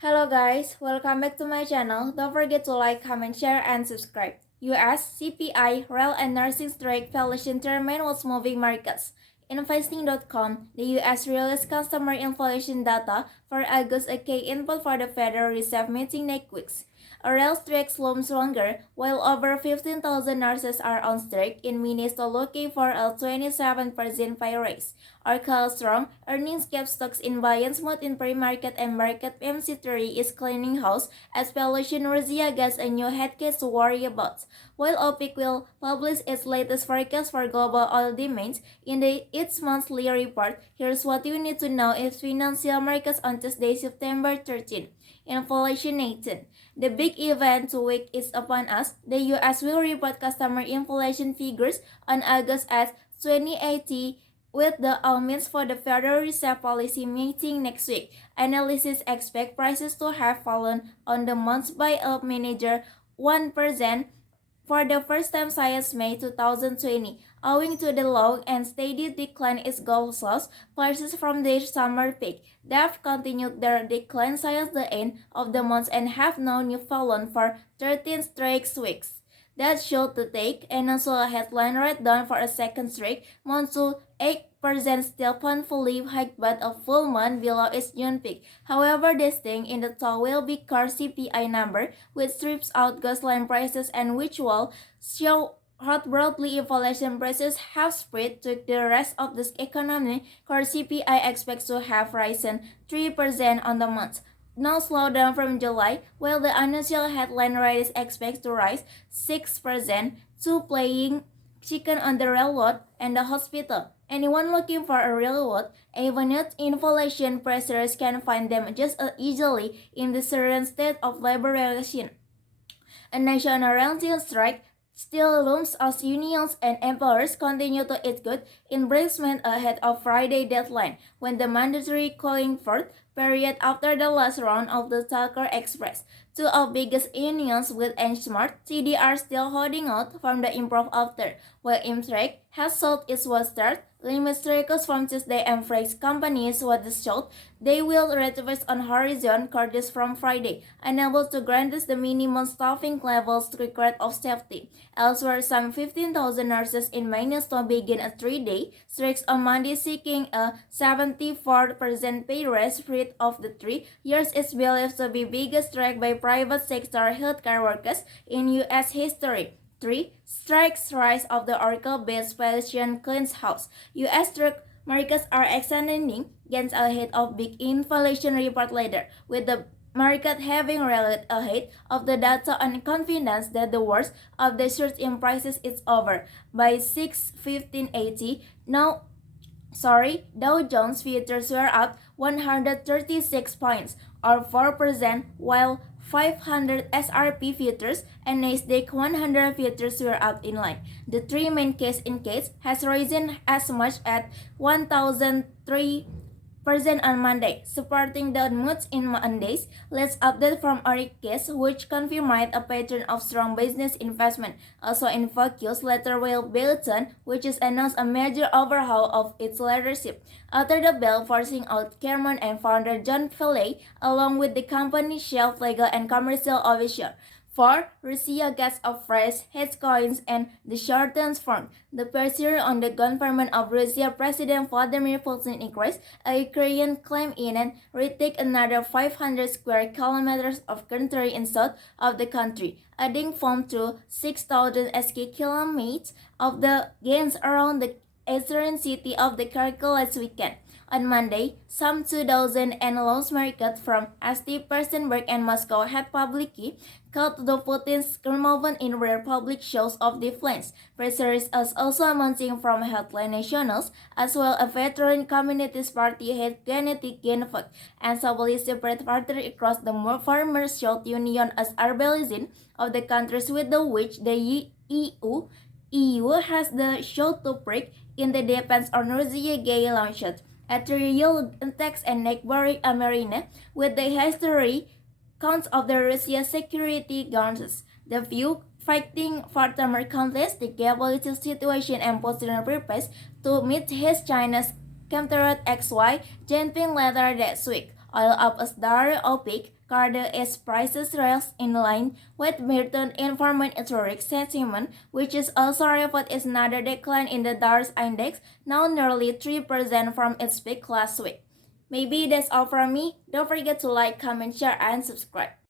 Hello guys, welcome back to my channel. Don't forget to like, comment, share, and subscribe. US CPI, rail and nursing strike inflation determine what's moving markets. Investing.com, the US released customer inflation data for August, a key input for the Federal Reserve meeting next week. A rail strike looms longer, while over 15,000 nurses are on strike in Minnesota looking for a 27% pay raise. Oracle strong earnings gap stocks in buy smooth in pre-market and market MC3 is cleaning house as pollution Russia gets a new head case to worry about. While OPEC will publish its latest forecast for global oil demand in its monthly report, here's what you need to know is financial markets on Tuesday, September 13. Inflation 18. The big event week is upon us. The US will report customer inflation figures on August at 2080 with the elements for the Federal Reserve policy meeting next week. Analysts expect prices to have fallen on the month by a manager 1% for the first time since May 2020, owing to the long and steady decline in gold slots prices from their summer peak. They have continued their decline since the end of the month and have now fallen for 13 straight weeks. That should to take and also a headline right down for a second straight month to 8% still painfully high but a full month below its June peak. However, this thing in the top will be core CPI number, which strips out gasoline prices and which will show how broadly inflation prices have spread to the rest of the economy. Core CPI expects to have risen 3% on the month. No slowdown from July, while the initial headline rate is expected to rise 6% to playing chicken on the railroad and the hospital. Anyone looking for a railroad, even if inflation pressures can find them just as easily in the current state of labor relations. A national rental strike still looms as unions and employers continue to eat good embracement ahead of Friday deadline, when the mandatory calling forth period after the last round of the Talker Express. Two of biggest unions with Smart TD are still holding out from the improv after, while Amtrak has sold its was start limit strikers from Tuesday and freight companies was showed they will reverse on horizon courses from Friday, unable to grant us the minimum staffing levels required of safety. Elsewhere, some 15,000 nurses in Minnesota begin a 3-day strike on Monday seeking a 74% pay raise rate of the 3 years is believed to be biggest strike by private sector healthcare workers in U.S. history. 3. Strikes rise of the Oracle-based Palestinian cleans house. U.S. truck markets are extending gains ahead of big inflation report later, with the market having rallied ahead of the data and confidence that the worst of the surge in prices is over. By 6/15/80, Dow Jones futures were up 136 points or 4%, while 500 SRP futures and Nasdaq 100 futures were up in line. The three main case in case has risen as much as 1,003% on Monday, supporting the moods in Mondays. Let's update from Oric case, which confirmed a pattern of strong business investment. Also in focus, later will Billiton, which has announced a major overhaul of its leadership. After the bell forcing out chairman and founder John Pillay, along with the company's chief legal and commercial officer. 4. Russia gets a fresh headcoins and the shortens form. The pressure on the government of Russia President Vladimir Putin increased a Ukrainian claim in and retake another 500 square kilometers of country in south of the country, adding form to 6,000 sq kilometers of the gains around the eastern city of the Kharkiv last weekend. On Monday, some 2,000 analysts market from St. Petersburg and Moscow had publicly called the Putin's removal in rare public shows of defiance. Pressures is also mounting from headline nationals, as well as veteran communities party head Genetic Genfuk, and several separate parties across the Farmers' Youth Union as rebellion of the countries with the which the EU has the show to break in the defense on Russia gay launched at real attacks and neighboring Armenia with the history counts of the Russia security guards. The few fighting farmer contest the geopolitical situation and Putin prepares to meet his China's counterpart XY Jinping later this week. Oil up as dar OPEC, cargo as prices rise in line with Merton informant economic sentiment, which is also reflected as another decline in the DARS index, now nearly 3% from its peak last week. Maybe that's all from me. Don't forget to like, comment, share, and subscribe.